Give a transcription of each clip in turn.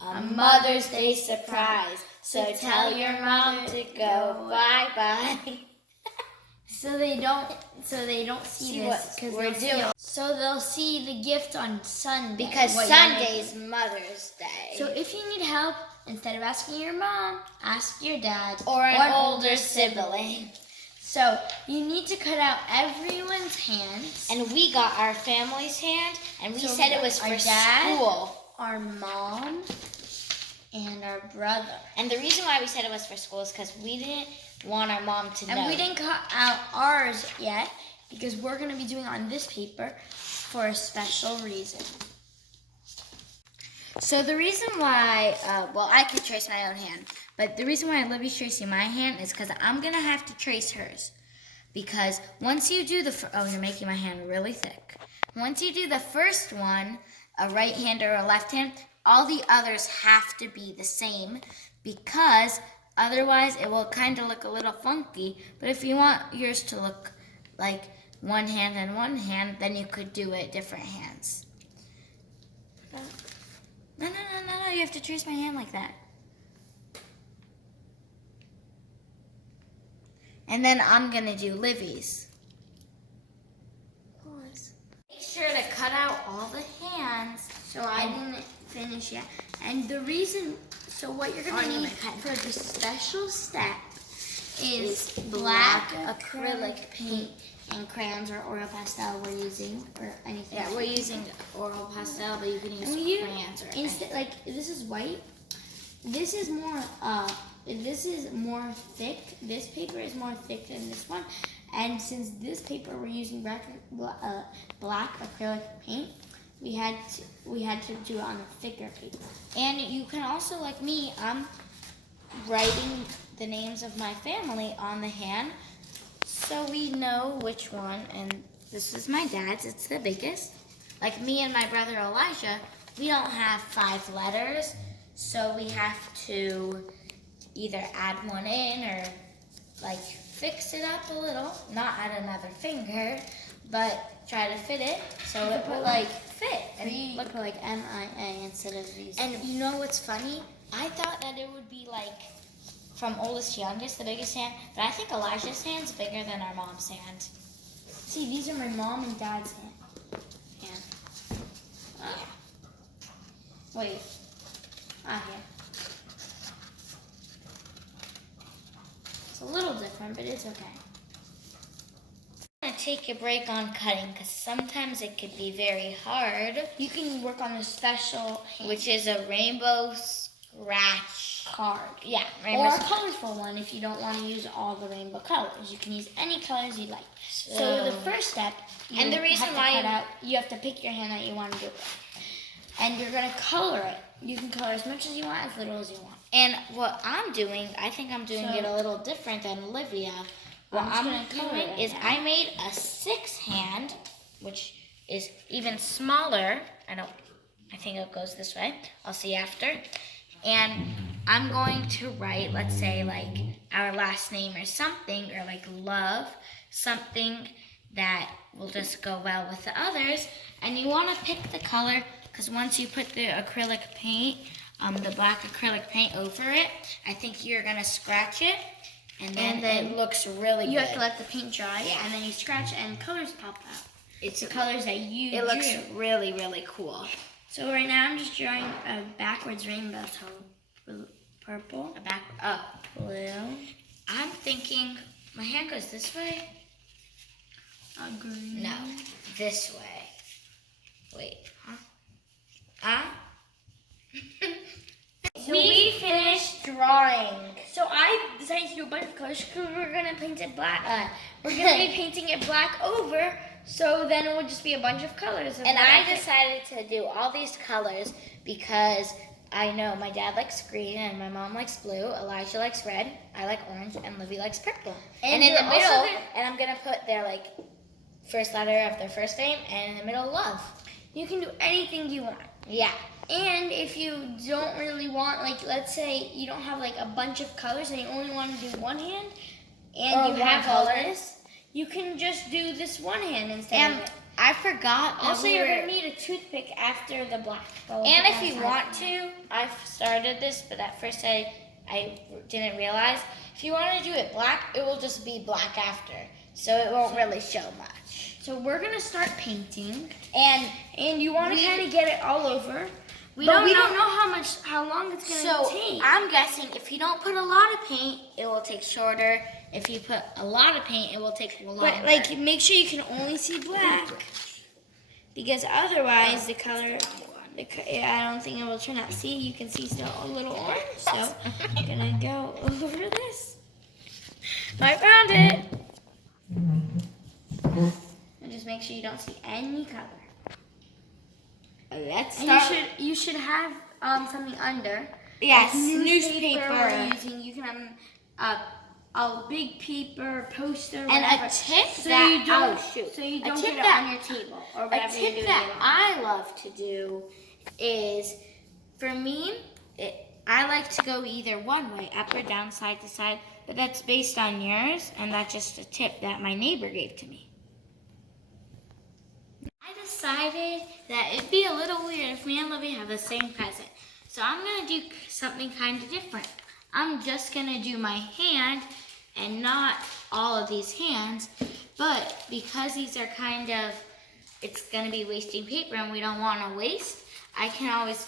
a Mother's Day surprise. So tell your mom to go bye-bye. So they don't see this because we're doing. So they'll see the gift on Sunday. Because Sunday's Mother's Day. So if you need help, instead of asking your mom, ask your dad or an older sibling. So you need to cut out everyone's hands. And we got our family's hand, and we said it was for dad, school. Our mom, and our brother. And the reason why we said it was for school is because we didn't want our mom to know. And we didn't cut out ours yet because we're going to be doing it on this paper for a special reason. So the reason why, I could trace my own hand, but the reason why Livy's tracing my hand is because I'm going to have to trace hers. Because once you do you're making my hand really thick. Once you do the first one, a right hand or a left hand, all the others have to be the same because otherwise it will kind of look a little funky. But if you want yours to look like one hand and one hand, then you could do it different hands. No, you have to trace my hand like that. And then I'm going to do Livy's. Pause. Make sure to cut out all the hands. So I didn't finish yet. And the reason, so what you're going to need for the special step is black acrylic paint and crayons or oil pastel we're using, or anything. Yeah, we're using oil pastel, but you can use crayons or anything. Like, this is white. This is more thick. This paper is more thick than this one. And since this paper we're using black acrylic paint, we had to do it on a thicker paper. And you can also, like me, I'm writing the names of my family on the hand so we know which one. And this is my dad's, it's the biggest. Like me and my brother Elijah, we don't have 5 letters, so we have to either add one in or like fix it up a little, not add another finger, but try to fit it so it will like fit. And you put like MIA instead of these. And you know what's funny? I thought that it would be like from oldest to youngest, the biggest hand, but I think Elijah's hand's bigger than our mom's hand. See, these are my mom and dad's hand. Wait. Here. It's a little different, but it's okay. I'm going to take a break on cutting because sometimes it could be very hard. You can work on a special hand, which is a rainbow scratch card. Yeah, or a colorful one if you don't want to use all the rainbow colors. You can use any colors you like. So the first step, you have to pick your hand that you want to do it with. And you're going to color it. You can color as much as you want, as little as you want. And what I'm doing, I think I'm doing it a little different than Olivia. What I'm doing is I made a 6 hand, which is even smaller. I think it goes this way. I'll see after. And I'm going to write, let's say, like our last name or something, or like love, something that will just go well with the others. And you want to pick the color, because once you put the acrylic paint, the black acrylic paint over it, I think you're going to scratch it, and then it looks really good. You have to let the paint dry, and then you scratch and colors pop out. It's the colors that you drew. It looks really, really cool. So right now I'm just drawing a backwards rainbow tone. Purple. Blue. I'm thinking my hand goes this way. Green. No, this way. Wait, So we finished drawing. So I decided to do a bunch of colors because we're gonna paint it black. We're gonna be painting it black over, so then it will just be a bunch of colors. And I decided to do all these colors because I know my dad likes green and my mom likes blue. Elijah likes red. I like orange, and Livy likes purple. And in the middle, and I'm gonna put their like first letter of their first name, and in the middle, love. You can do anything you want. Yeah. And if you don't really want, like, let's say you don't have like a bunch of colors and you only want to do one hand, and you have all this, you can just do this one hand instead of it. I forgot that also you're going to need a toothpick after the black. And if you want to, I've started this, but at first I didn't realize. If you want to do it black, it will just be black after. So it won't really show much. So we're going to start painting. And you want to kind of get it all over. We don't know how long it's going to take. So I'm guessing if you don't put a lot of paint, it will take shorter. If you put a lot of paint, it will take longer. But like, make sure you can only see black, because otherwise the color, I don't think it will turn out. See, you can see still a little orange. So I'm gonna go over this. I found it. And just make sure you don't see any color. Let's start. And you should have something under. Yes, newspaper. You can have a big paper, poster, whatever. And a tip so you don't get it on your table or whatever you're doing. A tip that I love to do is, for me, I like to go either one way, up or down, side to side, but that's based on yours, and that's just a tip that my neighbor gave to me. I decided that it'd be a little weird if me and Libby have the same present. So I'm going to do something kind of different. I'm just going to do my hand and not all of these hands, but because these are kind of, it's going to be wasting paper and we don't want to waste, I can always,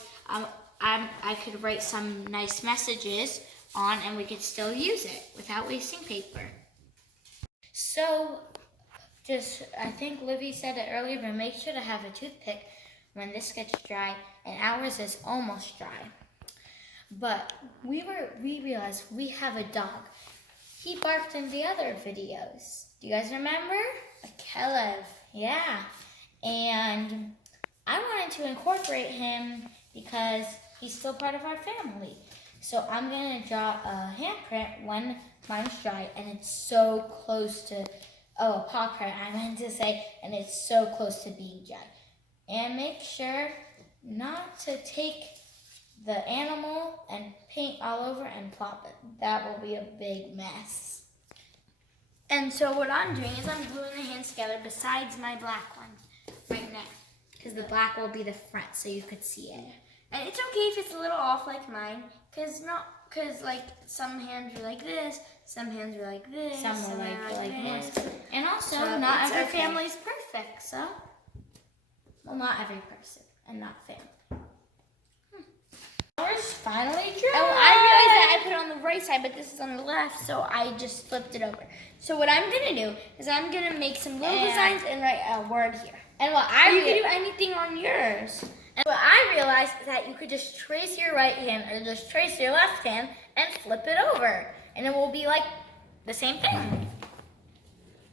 I could write some nice messages on and we could still use it without wasting paper. So, I think Livy said it earlier, but make sure to have a toothpick when this gets dry, and ours is almost dry. But we realized we have a dog. He barked in the other videos. Do you guys remember? A LEV. Yeah. And I wanted to incorporate him because he's still part of our family. So I'm going to draw a handprint when mine's dry, and it's so close to, a paw print I meant to say, and it's so close to being dry. And make sure not to take the animal and paint all over and plop it. That will be a big mess. And so what I'm doing is I'm gluing the hands together besides my black one right now. Because the black will be the front so you could see it. And it's okay if it's a little off like mine, because like some hands are like this, some hands are like this, some are like this. And also, so not every family is perfect, so. Well, not every person, and not family. Ours finally dry. Oh, I realized that I put it on the right side, but this is on the left, so I just flipped it over. So what I'm going to do is I'm going to make some little designs and write a word here. And you can do anything on yours. And what I realized is that you could just trace your right hand or just trace your left hand and flip it over. And it will be like the same thing.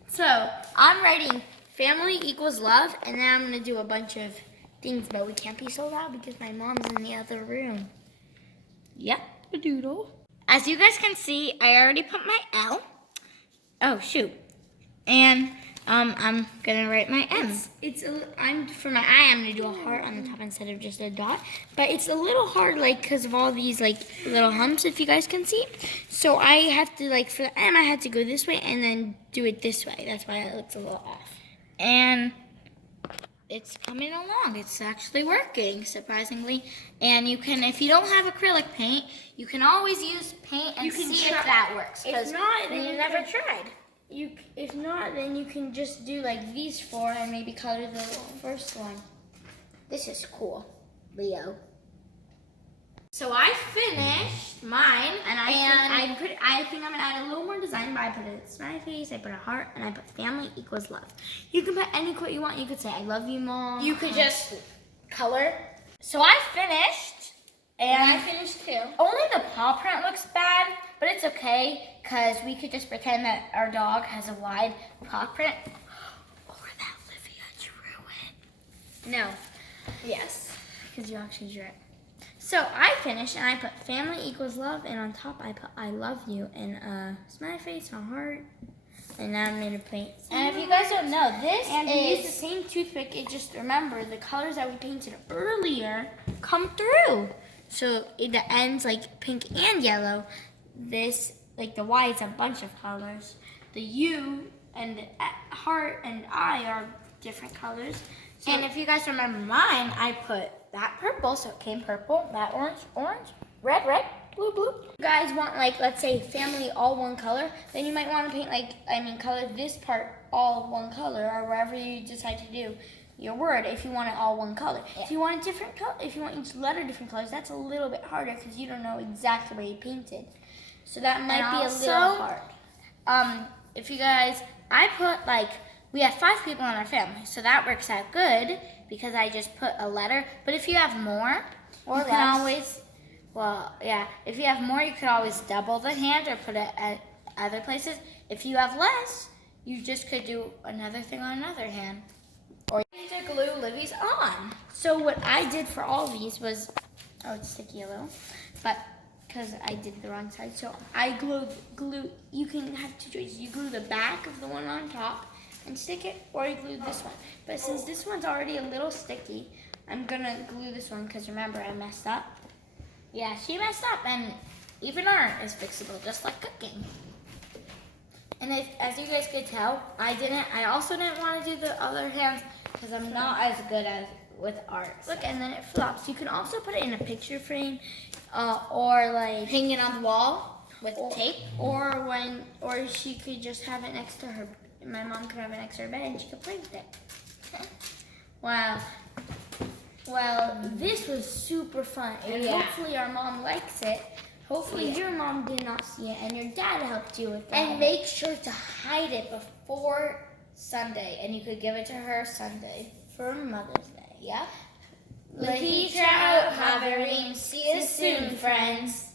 So I'm writing family equals love, and then I'm going to do a bunch of things, but we can't be so loud because my mom's in the other room. Yep, a doodle. As you guys can see, I already put my L. Oh, shoot. And I'm gonna write my M. For my eye, I'm gonna do a heart on the top instead of just a dot. But it's a little hard, like, because of all these like little humps, if you guys can see. So I have to, like, for the M, I had to go this way and then do it this way. That's why it looks a little off. And it's coming along. It's actually working, surprisingly. And you can, if you don't have acrylic paint, you can always use paint and see if that works. If not, then you never tried. If not, then you can just do like these four and maybe color the first one. This is cool, Leo. So I finished mine, and I think I'm gonna add a little more design. But I put a smiley face, I put a heart, and I put family equals love. You can put any quote you want. You could say I love you, Mom. You could just color. So I finished, and I finished too. Only the paw print looks bad, but it's okay because we could just pretend that our dog has a wide paw print. Or that Olivia drew it. No. Yes, because you actually drew it. So I finished, and I put family equals love, and on top I put I love you, and a smiley face, and a heart, and now I'm going to paint. And if you guys don't know, this we use the same toothpick. It just, remember, the colors that we painted earlier come through. So the ends, like pink and yellow. This, like the Y, is a bunch of colors. The U and the heart and I are different colors. So, and if you guys remember mine, I put that purple, so it came purple, that orange, red, blue. You guys want, like, let's say family all one color, then you might want to paint, color this part all one color, or wherever you decide to do your word, if you want it all one color. Yeah. If you want a different color, if you want each letter different colors, that's a little bit harder because you don't know exactly where you painted. So that might be a little hard. If you guys, I put we have 5 people in our family, so that works out good because I just put a letter. But if you have more, or you can always, if you have more, you could always double the hand or put it at other places. If you have less, you just could do another thing on another hand. Or you need to glue Livy's on. So what I did for all these was, it's sticky a little, but because I did the wrong side. So I glue, you can have 2 choices. You glue the back of the one on top and stick it, or you glue this one. But since this one's already a little sticky, I'm gonna glue this one because remember I messed up. Yeah, she messed up, and even art is fixable, just like cooking. And as you guys could tell, I also didn't want to do the other hands because I'm not as good with art. So. Look, and then it flops. You can also put it in a picture frame, or like hang it on the wall with tape. Or she could just have it next to her. My mom could have it next to her bed and she could play with it. Wow. Well, this was super fun, and hopefully our mom likes it. Hopefully your mom did not see it, and your dad helped you with that. And make sure to hide it before Sunday, and you could give it to her Sunday for Mother's Day. Yep. Lucky trout, have a dream. See you soon, friends.